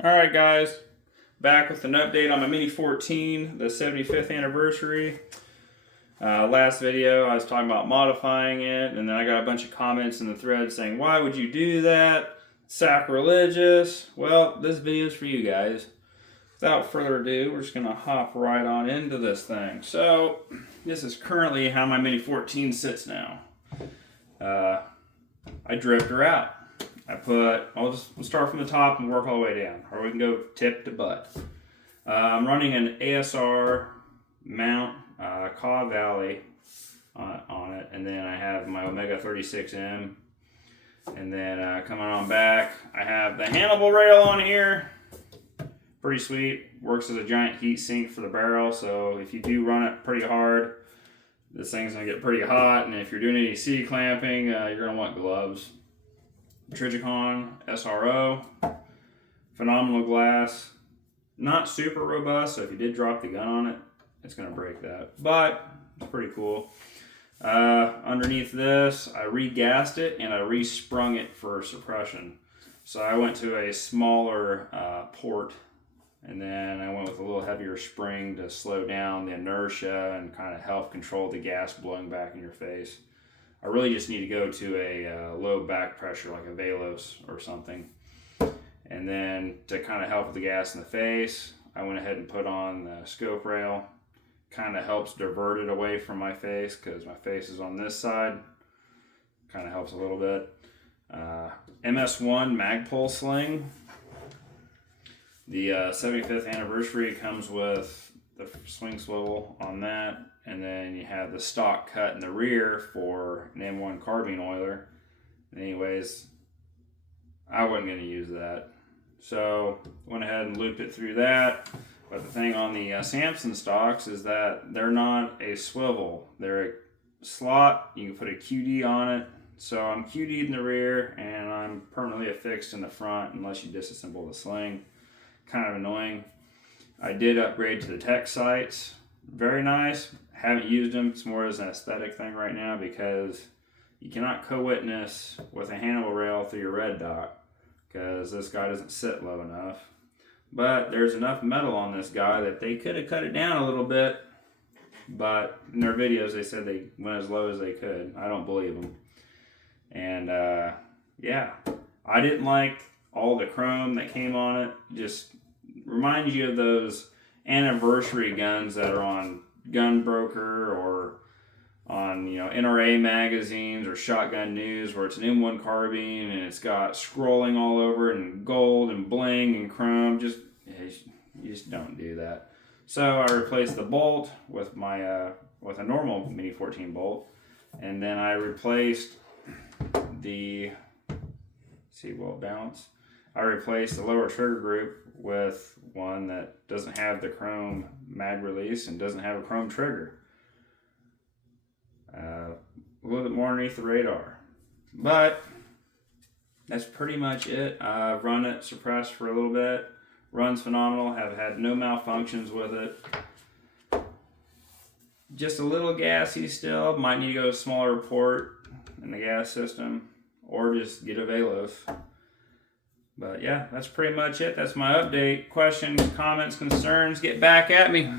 Alright guys, back with an update on my Mini-14, the 75th anniversary. Last video I was talking about modifying it, and then I got a bunch of comments in the thread saying, why would you do that? Sacrilegious. Well, this video is for you guys. Without further ado, we're just going to hop right on into this thing. So, this is currently how my Mini-14 sits now. I drift her out. We'll start from the top and work all the way down, or we can go tip to butt. I'm running an ASR mount, Caw Valley on it, and then I have my Omega 36M, and then coming on back, I have the Hannibal rail on here. Pretty sweet, works as a giant heat sink for the barrel, so if you do run it pretty hard, this thing's gonna get pretty hot, and if you're doing any C-clamping, you're gonna want gloves. Trigicon SRO, phenomenal glass, not super robust, so if you did drop the gun on it, it's going to break that, but it's pretty cool. Underneath this, I regassed it and I resprung it for suppression. So I went to a smaller port, and then I went with a little heavier spring to slow down the inertia and kind of help control the gas blowing back in your face. I really just need to go to a low back pressure like a Velos or something. And then to kind of help with the gas in the face, I went ahead and put on the scope rail. Kind of helps divert it away from my face because my face is on this side. Kind of helps a little bit. MS1 Magpul sling. The 75th anniversary comes with the swing swivel on that. And then you have the stock cut in the rear for an M1 carbine oiler. Anyways, I wasn't going to use that. So went ahead and looped it through that. But the thing on the Samson stocks is that they're not a swivel. They're a slot. You can put a QD on it. So I'm QD'd in the rear and I'm permanently affixed in the front unless you disassemble the sling. Kind of annoying. I did upgrade to the tech sights. Very nice. Haven't used them. It's more as an aesthetic thing right now because you cannot co-witness with a Hannibal rail through your red dot because this guy doesn't sit low enough. But there's enough metal on this guy that they could have cut it down a little bit, but in their videos they said they went as low as they could. I don't believe them. And yeah, I didn't like all the chrome that came on it. Just reminds you of those anniversary guns that are on Gunbroker or on NRA magazines or Shotgun News, where it's an M1 carbine and it's got scrolling all over and gold and bling and chrome. You just don't do that. So I replaced the bolt with my with a normal Mini-14 bolt, and then I replaced the seatbelt balance. I replaced the lower trigger group with one that doesn't have the chrome mag release and doesn't have a chrome trigger. A little bit more underneath the radar. But that's pretty much it. I've run it suppressed for a little bit. Runs phenomenal. Have had no malfunctions with it. Just a little gassy still. Might need to go to a smaller port in the gas system or just get a Velos. But yeah, that's pretty much it. That's my update. Questions, comments, concerns, get back at me.